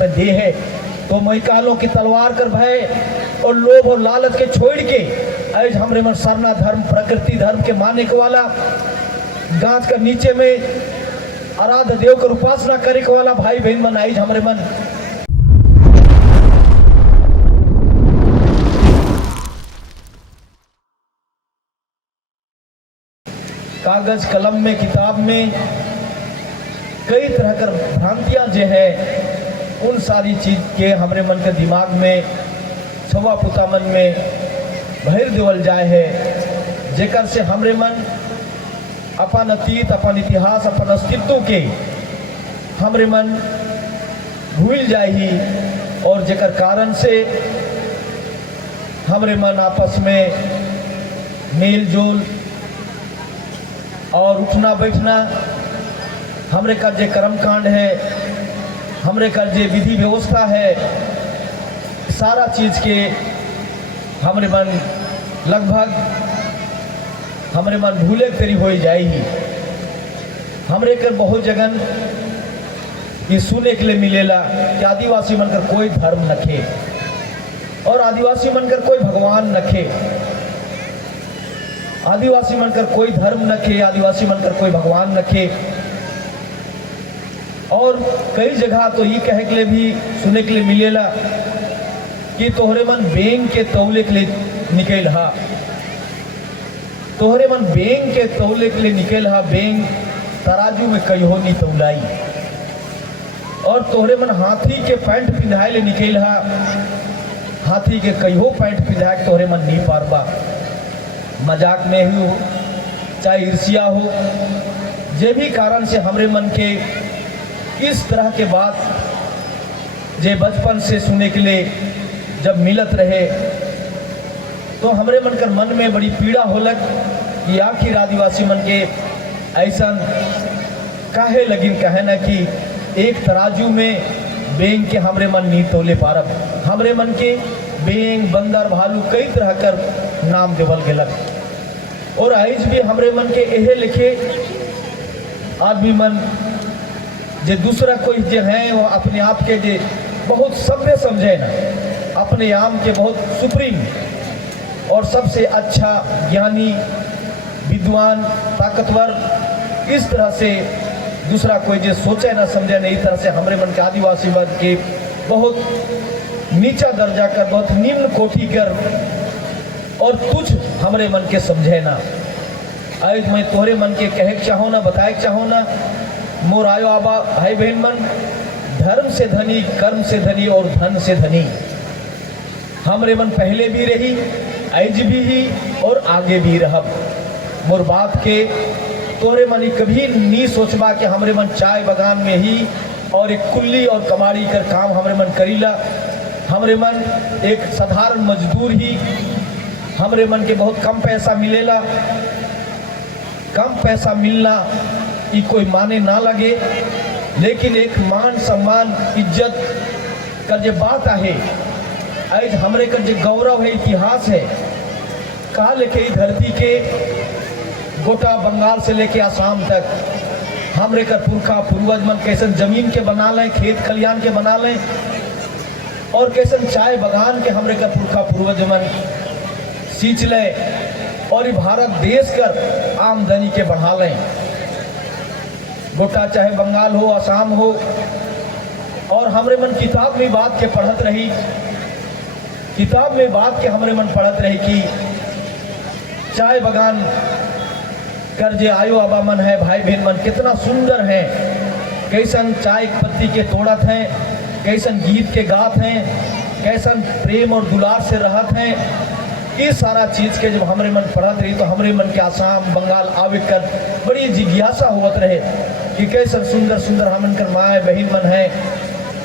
पे दे है। तो मैं कालों की तलवार कर भय और लोभ और लालच के छोड़ के आज हमरे मन सरना धर्म प्रकृति धर्म के माने के वाला गांच का नीचे में आराध देव कर उपासना करे के वाला भाई बहन मन आई हमरे मन कागज कलम में किताब में कई तरह कर भ्रांतियां जो है उन सारी चीज के हमरे मन के दिमाग में छवा पुता मन में भर देवल जाए है, जेकर से हमरे मन अपन अतीत अपन इतिहास अपन अस्तित्व के हमरे मन भूल जाए ही, और जेकर कारण से हमरे मन आपस में मेल जोल और उठना बैठना, हमरे का जे कर्मकांड है, हमरे का जे विधि व्यवस्था है, सारा चीज के हमरे मन लगभग हमरे मन भूले तेरी हो जाएगी। हमरे कर बहुत जगन ये सुने के लिए मिलेला कि आदिवासी मनकर कोई धर्म नखे और आदिवासी मनकर कोई भगवान नखे, आदिवासी मनकर कोई धर्म नखे, आदिवासी मनकर कोई भगवान नखे। और कई जगह तो ये कहे के लिए भी सुने के लिए मिलेला कि तोहरे मन बेंग के तौले के लिए निकल हा, तोहरे मन बेंग के तौले के लिए निकल हा, बेंग तराजू में कहियो नहीं तौलाई, और तोहरे मन हाथी के पैंट पिंधाए ले निकल हा, हाथी के कहियो पैंट पिंधाए तोहरे मन नहीं पारबा। मजाक में ही हो चाहे ईर्ष्या हो, जे भी कारण से हमरे मन के इस तरह के बात जे बचपन से सुने के लिए जब मिलत रहे तो हमरे मन कर मन में बड़ी पीड़ा होलक कि आखिर आदिवासी मन के ऐसा काहे लगिन कहे ना कि एक तराजू में बेंग के हमरे मन नहीं तोले पारब। हमरे मन के बेंग बंदर भालू कई तरह कर नाम देवल गेलक, और आज भी हमरे मन के एहे लिखे आदमी मन जे दूसरा कोई जो है वो अपने आप के जे बहुत सभ्य समझे ना, अपने आम के बहुत सुप्रीम और सबसे अच्छा ज्ञानी विद्वान ताकतवर, इस तरह से दूसरा कोई जो सोचे ना समझे ना, इस तरह से हमरे मन के आदिवासी वर्ग के बहुत नीचा दर्जा कर, बहुत निम्न कोटि कर और तुझ हमरे मन के समझे ना। आज मैं तोहरे मन के कहे चाहो ना, बताए चाहो ना, मोर आयो आबा भाई बहन मन, धर्म से धनी, कर्म से धनी और धन से धनी हमरे मन पहले भी रही, आज भी ही और आगे भी रहब। मोर बात के तोरे मन कभी नहीं सोचबा कि हमरे मन चाय बागान में ही और एक कुल्ली और कमाड़ी कर काम हमरे मन करीला। हमरे मन एक साधारण मजदूर ही, हमरे मन के बहुत कम पैसा मिलेला, कम पैसा मिलना ये कोई माने ना लगे, लेकिन एक मान सम्मान इज्जत का जो बात आहे, आज हमरे का जो गौरव है, इतिहास है, कहा लेके धरती के गोटा बंगाल से लेके आसाम तक हमरे का पुरखा पूर्वज मन कैसन जमीन के बना लें, खेत खलियान के बना लें, और कैसन चाय बागान के हमरे का पुरखा पूर्वज मन सींच ले और ये भारत देश कर आमदनी के बढ़ा लें। गोटा चाहे बंगाल हो, आसाम हो, और हमरे मन किताब में बात के पढ़त रही, किताब में बात के हमरे मन पढ़त रही कि चाय बागान कर जे आयो आबा मन है, भाई बहन मन कितना सुंदर हैं, कैसन चाय पत्ती के तोड़त हैं, कैसन गीत के गात हैं, कैसन प्रेम और दुलार से रहत हैं। ये सारा चीज के जब हमरे मन पढ़त रही तो हमरे मन के आसाम बंगाल आवे कर बड़ी जिज्ञासा होत रहे कि कैसन सुंदर सुंदर हमन कर माए बहन मन है,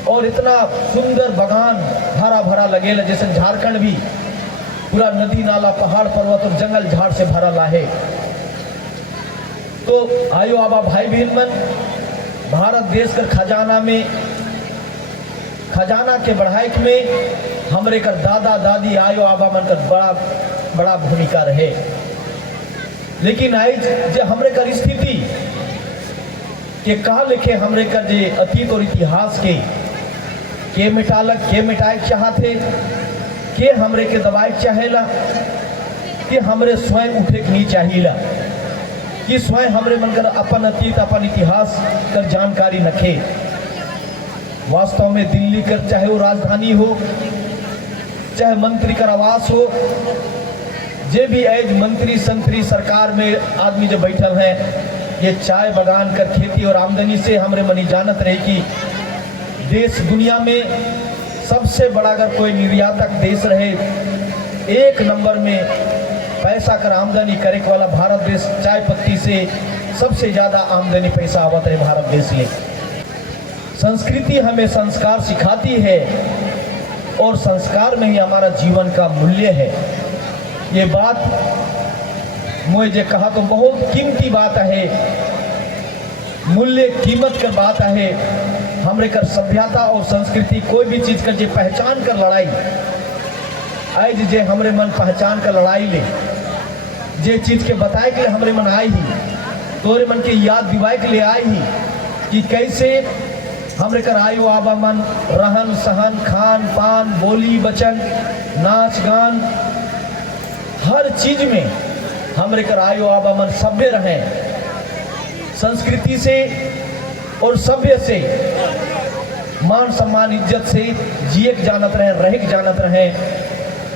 और इतना सुंदर बागान हरा भरा लगेला, जैसे झारखंड भी पूरा नदी नाला पहाड़ पर्वत और जंगल झाड़ से भरा लाहे। तो आयो आबा भाई बहन मन, भारत देश कर खजाना में, खजाना के बढ़ाई में हमरे कर दादा दादी आयो आबा मन कर बड़ा बड़ा भूमिका रहे। लेकिन आज जो हमरे कर स्थिति के कहा लिखे हमरे कर जे अतीत और इतिहास के के मिटालक, के मिटाए चाहते, के हमरे के दबाए चाहेला, कि हमरे स्वयं उठे के नहीं चाहिला, कि स्वयं हमरे मन कर अपन अतीत अपन इतिहास कर जानकारी रखे। वास्तव में दिल्ली कर चाहे वो राजधानी हो, चाहे मंत्री का आवास हो, जे भी एज मंत्री संतरी सरकार में आदमी जो बैठल है, ये चाय बगान कर खेती और आमदनी से हमरे मनी जानत रहे कि देश दुनिया में सबसे बड़ा अगर कोई निर्यातक देश रहे, एक नंबर में पैसा कर आमदनी करे वाला भारत देश चाय पत्ती से सबसे ज़्यादा आमदनी पैसा आवत है भारत देश में। संस्कृति हमें संस्कार सिखाती है और संस्कार में ही हमारा जीवन का मूल्य है। ये बात मुझे कहा तो बहुत कीमती बात है, मूल्य कीमत कर बात है। हमरे कर सभ्यता और संस्कृति कोई भी चीज़ कर जे पहचान कर लड़ाई आज जे हमरे मन पहचान कर लड़ाई ले, जे चीज़ के बताए के लिए हमरे मन आई ही, तोरे मन के याद दिवाए के लिए आई ही कि कैसे हमरे कर आयु आबा मन रहन सहन खान पान बोली वचन नाच गान हर चीज में हमरे कर आयु आबा मन सभ्य रहे, संस्कृति से और सभ्य से मान सम्मान इज्जत से जिए के जानत रहे, रहे के जानत रहे।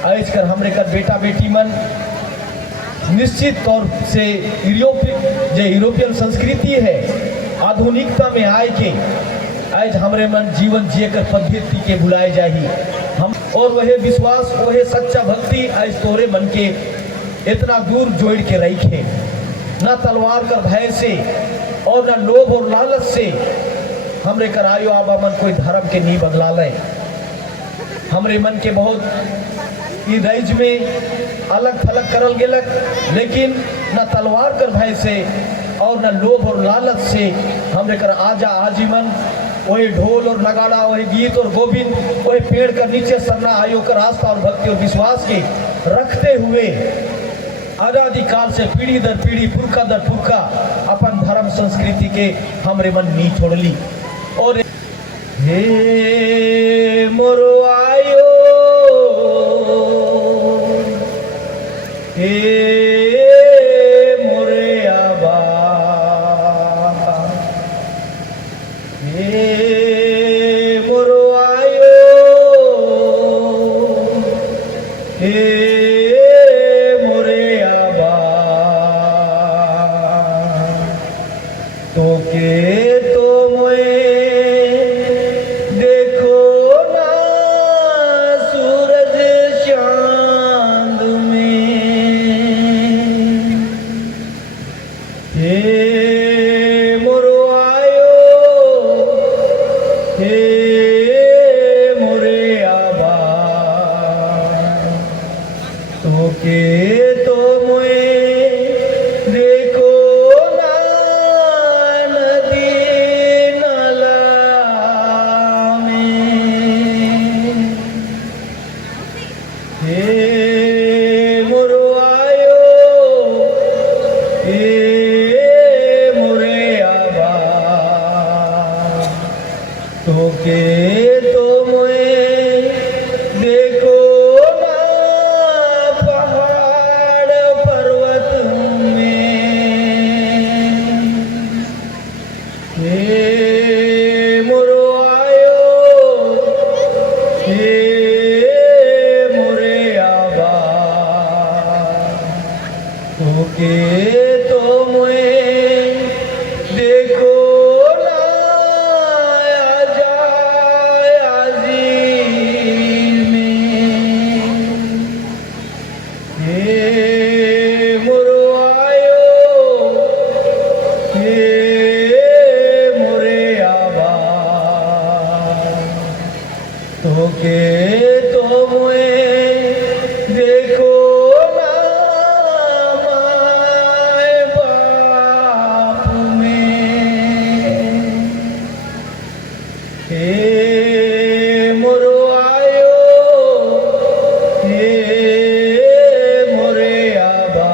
आज कर हमरे कर बेटा बेटी मन निश्चित तौर से यूरोपियन संस्कृति है आधुनिकता में आए के आज हमरे मन जीवन जिए कर पद्धति के बुलाए जाही हम, और वह विश्वास वह सच्चा भक्ति आज तोरे मन के इतना दूर जोड़ के रखे, ना तलवार कर भय से और ना लोभ और लालच से हमरे कर आयो आबा मन कोई धर्म के नहीं बदला ले। हमरे मन के बहुत ईद में अलग थलग करल गेलक, लेकिन ना तलवार कर भय से और ना लोभ और लालच से हमरे कर आजा आजीवन वही ढोल और नगाड़ा वही गीत और गोविंद वही पेड़ कर नीचे सरना आयो कर आस्था और भक्ति और विश्वास के रखते हुए आजादी काल से पीढ़ी दर पीढ़ी पुरखा दर पुरखा अपन धर्म संस्कृति के हमरे मन नहीं छोड़ली। और हे मोरो आयो हे मोरे आबा हे मोरो आयो हे मोरे आबा तो के तो मोए देखो ना सूरज चांद में हे मोरो आयो हे मोरे आबा तो के तो मोए देखो ना नदी नाला में हे मोरो आयो हे मोरे आबा तो के तो मोए देखो ना पहाड़ पर्वत में हे मोरो आयो हे मोरे आबा तो के तो मोए देखो ना आजा आजी में हे मोरो आयो हे मोरे आबा तो के तो मोए देखो ना माए बाप में हे मोरो आयो हे मोरे आबा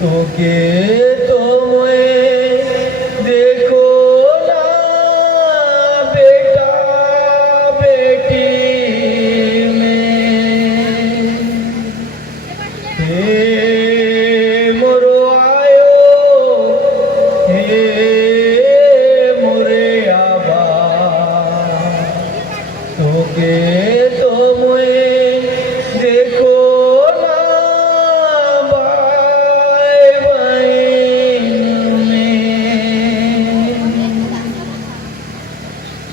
तो के तो मोए देखो ना बेटा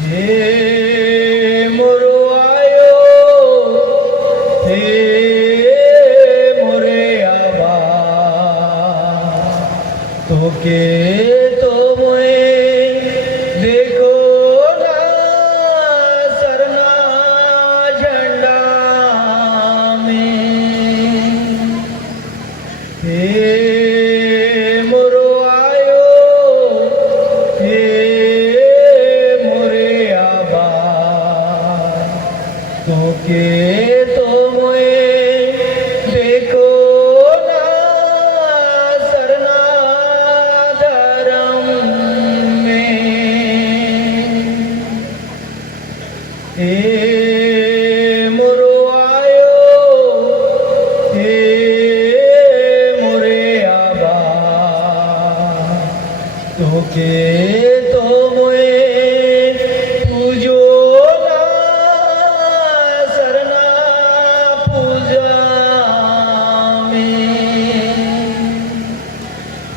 हे मोरो आयो हे मोरे आबा तो के तो मोए देखो ना सरना झंडा में हे मोरो आयो हे मोरे आबा तो के तो मोए देखो ना सरना धर्म में हे मोरो आयो हे मोरे आबा तो के तो मोए पूजो ना सरना पूजा में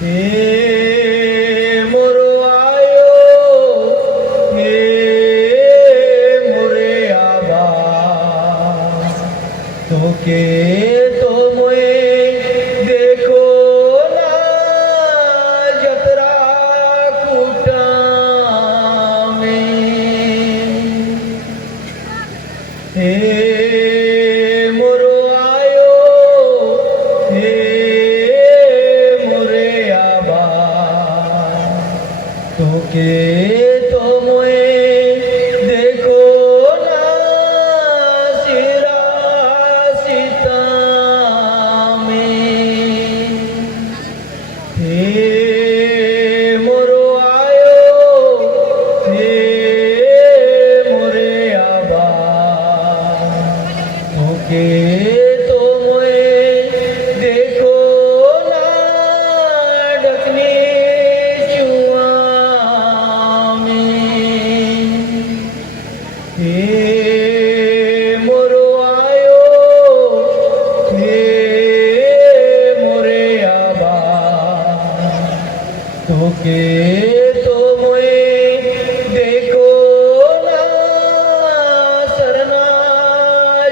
हे मोरो आयो हे मोरे आबा तो के तो मोए देखो ना जतरा कूटा में हे मोरो आयो हे मोरे आबा तो के तो मोए देखो ना सिरा सीता में हे मोरो आयो हे मोरे आबा तो के तो मोए देखो ना डकनी चुआ में हे मोरो आयो हे मोरे आबा तो के तो मोए देखो ना सरना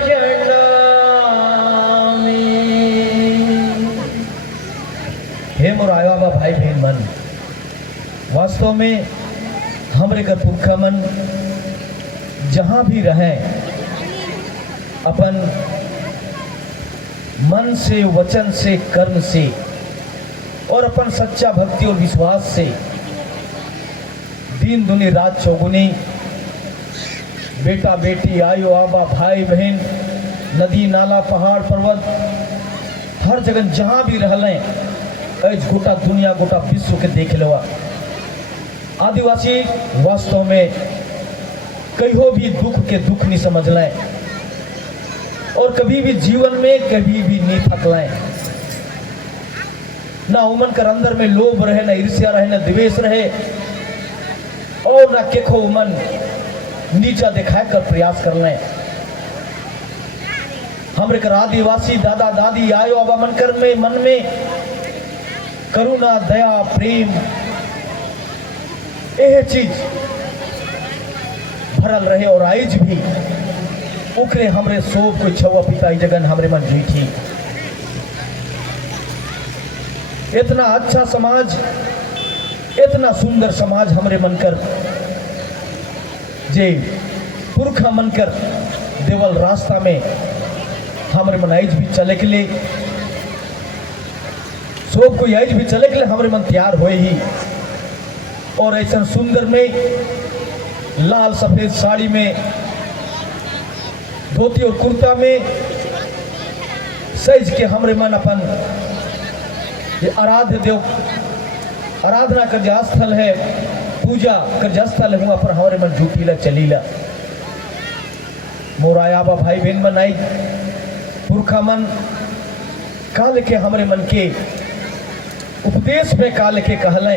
झंडा में हे मोर आयो आबा भाई बहन मन वास्तव में हमरे कर पुरखा मन जहाँ भी रहें अपन मन से वचन से कर्म से और अपन सच्चा भक्ति और विश्वास से दिन दुनी रात चौगुनी बेटा बेटी आयो आबा भाई बहन नदी नाला पहाड़ पर्वत हर जगह जहाँ भी रहलें ऐज गोटा दुनिया गोटा विश्व के देख लेवा आदिवासी वास्तव में कहियो भी दुख के दुख नहीं समझ लें और कभी भी जीवन में कभी भी नहीं थक लें ना उमन कर अंदर में लोभ रहे ना ईर्ष्या रहे ना द्वेष रहे और ना केखो उमन नीचा दिखाए कर प्रयास कर लें हमरे कर आदिवासी दादा दादी आयो आबा मन कर में मन में करुणा दया प्रेम यह चीज भरल रहे और आइज भी उखरे हमरे सोब कोई छवा पिता जगन हमरे मन जी थी इतना अच्छा समाज इतना सुंदर समाज हमरे मन कर जे पुरखा मन कर देवल रास्ता में हमरे मन आइज भी चले के लिए सोब कोई आइज भी चले के लिए हमरे मन तैयार हुए ही और ऐसा सुंदर में लाल सफेद साड़ी में धोती और कुर्ता में सज के हमरे मन अपन ये आराध्य देव आराधना कर जा स्थल है पूजा कर जा स्थल है पर हमारे मन झूठीला चलीला मोराया बा भाई बहन मन आई पुरखा मन काल के हमरे मन के उपदेश में काल के कहले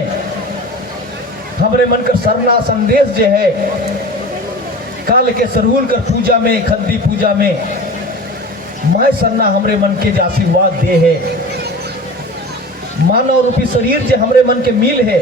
हमरे मन कर सरना संदेश जे है काल के सरहुल कर पूजा में खंदी पूजा में माय सरना हमरे मन के आशीर्वाद दे है मानव रूपी शरीर जे हमरे मन के मिल है